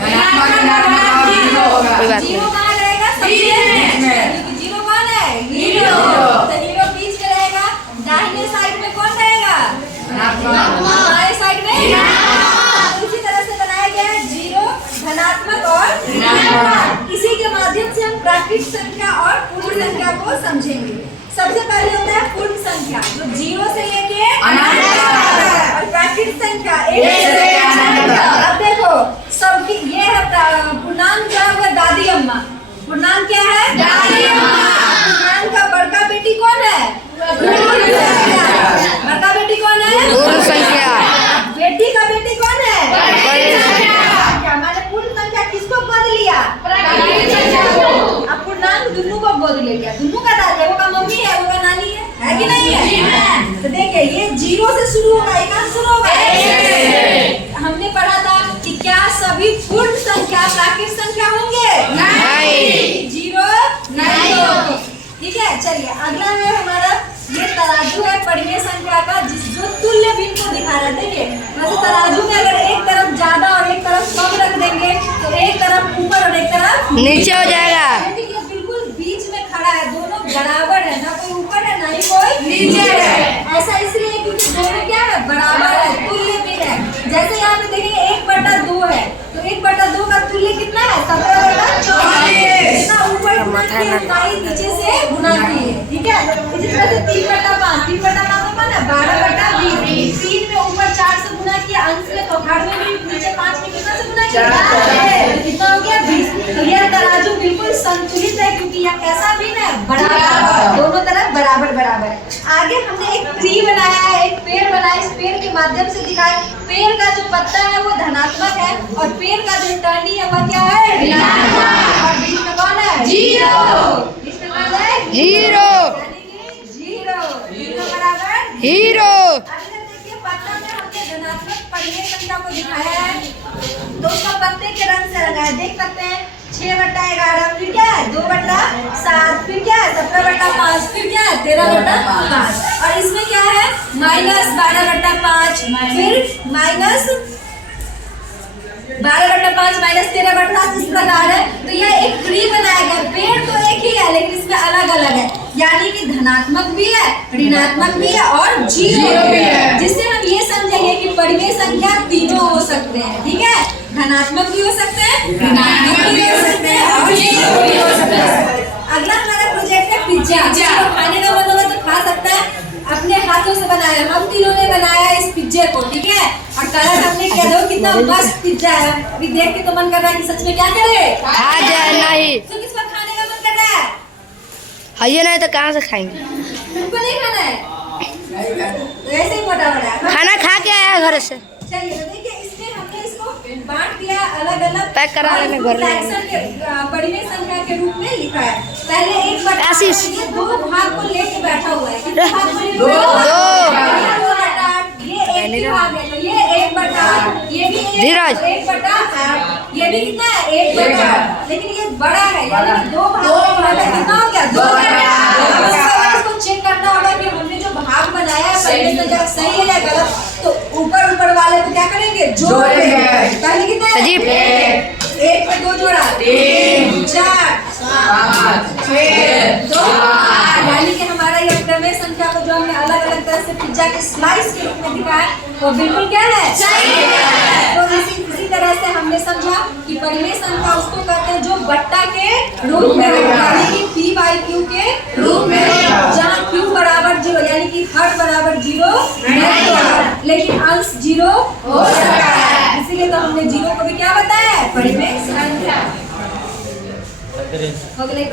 कोई बात नहीं। जीरो कहाँ रहेगा? जीरो कौन है? हीरो। तो हीरो बीच में रहेगा। दाहिने साइड में कौन रहेगा? बाएं साइड में। इसी तरह से बनाया गया है जीरो, धनात्मक और ऋणात्मक। इसी के माध्यम से हम प्राकृतिक संख्या और पूर्ण संख्या को समझेंगे। सबसे पहले होता है पूर्ण संख्या, जो जीरो से लेके अनंत तक, और प्राकृतिक संख्या एक से अनंत तक। अब देखो सबकी ये है पूर्णांक क्या हुआ? दादी अम्मा। पूर्णांक क्या है? दादी अम्मा। पूर्णांक का बड़का बेटी कौन है? बड़का बेटी कौन है? पूर्ण संख्या। बेटी का बेटी कौन है? बड़ी संख्या। मैंने पूर्ण संख्या किसको गोद लिया? अब पूर्णांक दुनू को गोद ले लिया। दुनू का दादी, वो का मम्मी है, वो का नानी है कि नहीं है? तो देखिए ये जीरो से शुरू होगा, एक अंक शुरू होगा। हमने पढ़ा था कि क्या सभी पूर्ण संख्या प्राकृतिक संख्या होंगे? नहीं। जीरो नहीं होगी। ठीक है, चलिए अगला है हमारा ये तराजू है परिमेय संख्या का, जो तुल्य भिन्न को दिखा रहा है। देखिए वैसे तराजू में अगर एक तरफ ज्यादा और एक तरफ कम रख देंगे तो एक तरफ ऊपर और एक तरफ नीचे हो जाएगा। लेकिन ये बिल्कुल बीच में खड़ा है, दोनों बराबर है, ना कोई ऊपर है ना ही कोई नीचे है। ऐसा इसलिए क्योंकि दोनों क्या है? बराबर है, तुल्य भिन्न है। जैसे यहाँ पे देखिए 1/2 है, तो 1/2 का तुल्य कितना है? 17/24। जितना ऊपर गुना किया उतना ही नीचे से गुना किए। ठीक है, इसी तरह से 3/5 है 12/20। 3 में ऊपर 4 से गुना किया, अंश में तो 18 में भी नीचे 5 में कितना से गुना किया? कितना हो गया? 20। तो यह तराजू बिल्कुल संतुलित है क्योंकि यह कैसा भिन्न है? बराबर, दोनों तरफ बराबर बराबर। आगे हमने एक ट्री बनाया है, एक पेड़ बनाया, इस पेड़ के माध्यम से दिखाया पेड़ का जो पत्ता है वो धनात्मक है और पेड़ का जो टहनी है वह क्या है? ऋणात्मक। और बीच में कौन है? जीरो। बीच में कौन है? जीरो। जीरो। जीरो बराबर हीरो। अगर देखिए पत्ता में हमने धनात्मक परिमेय संख्या को दिखाया है, तो उसका पत्ते के रंग से रंगा है, देख सकते हैं 6/11, फिर क्या है? 2/7, फिर क्या है? 17/5, फिर क्या है? 13/5। और इसमें क्या है? -12/5, फिर -12/5 -13/7 इस प्रकार है। तो यह एक ट्री बनाया गया। पेड़ तो एक ही है लेकिन इसमें अलग अलग है, यानी कि धनात्मक भी है, ऋणात्मक भी है और जीरो भी है। जिससे हम ये समझेंगे कि परिमेय संख्या तीनों हो सकते हैं। ठीक है, धनात्मक भी हो सकते हैं, ऋणात्मक भी हो सकते हैं और जीरो भी हो सकते हैं। अगला हमारा प्रोजेक्ट है पिज्जा। खाने का मन होगा तो खा सकता है, अपने हाथों से बनाया। हम तीनों ने बनाया इस पिज्जे को। ठीक है, और कलर हमने कह दो कितना मस्त पिज्जा है। अभी देख के तो मन कर रहा है कि सच में क्या करे? खा जाए नहीं। तो किसको खाने का मन कर रहा है? खाइए नहीं तो कहाँ से खाएंगे? तुमको नहीं खाना है? तो ऐसे ही मोटा बड़ा है। खाना खा के आया घर से। चलिए तो देखिए इसमें हमने इसको बांट दिया अलग अलग, पैक करा लेने घर ले। परिमेय संख्या के रूप में लिखा है। पहले 1/8 ये दो भाग को लेके बैठा हुआ है। कितने भाग को लेके? 2। ये एक भाग है, तो ये 1/8, ये भी धीरज। 1/8, ये भी कितना है? 1/8, लेकिन ये बड़ा है, यानी कि दो भाग कितना हो गया? 2/8। इसको चेक करना होगा कि हमने जो भाग बनाया है परिमेय संख्या सही है या गलत। तो ऊपर वाले को क्या करेंगे? जोड़ेंगे। पहले कितना है? 1 पर 2 जोड़ा 3 4 5 6 2 8, यानी कि हमारा ये परिमेय संख्या को जो हमने अलग अलग तरह से पिज्जा के स्लाइस के रूप में दिखाया वो बिल्कुल क्या है? सही है। तो इसी तरह से हमने समझा कि परिमेय संख्या उसको कहते हैं जो बट्टा के रूप में हो, यानी कि P/Q के रूप में, जहाँ Q बराबर 0 यानी कि हर बराबर 0 नहीं होगा लेकिन अंश 0 हो सकता है। इसीलिए तो हमने 0 को भी क्या बताया है? परिमेय संख्या।